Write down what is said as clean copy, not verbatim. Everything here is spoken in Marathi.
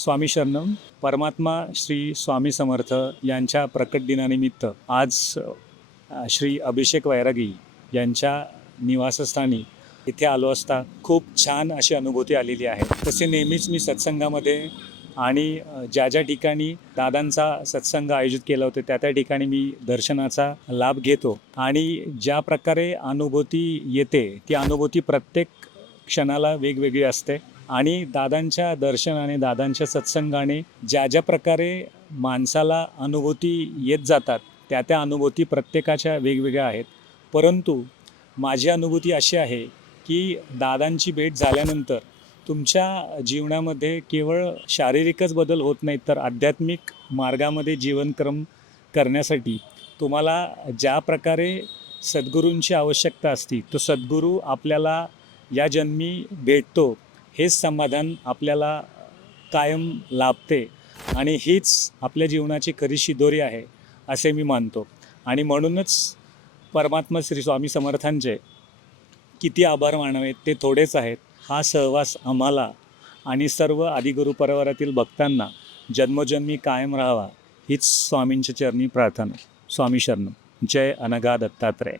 स्वामी शरणम. परमात्मा श्री स्वामी समर्थ यांच्या प्रकट दिनानिमित्त आज श्री अभिषेक वैरागी यांच्या निवासस्थानी इथे आलो असता खूप छान अशी अनुभूती आलेली आहे. तसे नेहमीच मी सत्संगामध्ये आणि ज्या ज्या ठिकाणी दादांचा सत्संग आयोजित केला होता त्या ठिकाणी मी दर्शनाचा लाभ घेतो आणि ज्या प्रकारे अनुभूती येते ती अनुभूती प्रत्येक क्षणाला वेगवेगळी असते. आणि दादांच्या दर्शनाने दादांच्या सत्संगाने ज्या ज्या प्रकारे माणसाला अनुभूती येत जातात त्या अनुभूती प्रत्येकाच्या वेगवेगळ्या आहेत. परंतु माझी अनुभूती अशी आहे की दादांची भेट झाल्यानंतर तुमच्या जीवनामध्ये केवळ शारीरिकच बदल होत नाहीत तर आध्यात्मिक मार्गामध्ये जीवनक्रम करण्यासाठी तुम्हाला ज्या प्रकारे सद्गुरूंची आवश्यकता असते तो सद्गुरू आपल्याला या जन्मी भेटतो हेच समाधान आपल्याला कायम लाभते आणि हीच आपल्या जीवनाची खरी शिदोरी आहे असे मी मानतो. आणि म्हणूनच परमात्मा श्री स्वामी समर्थांचे किती आभार मानावेत ते थोडेच आहेत. हा सहवास आम्हाला आणि सर्व आदिगुरु परिवारातील भक्तांना जन्मोजन्मी कायम राहावा हीच स्वामींच्या चरणी प्रार्थना. स्वामी शरणम. जय अनघा दत्तात्रय.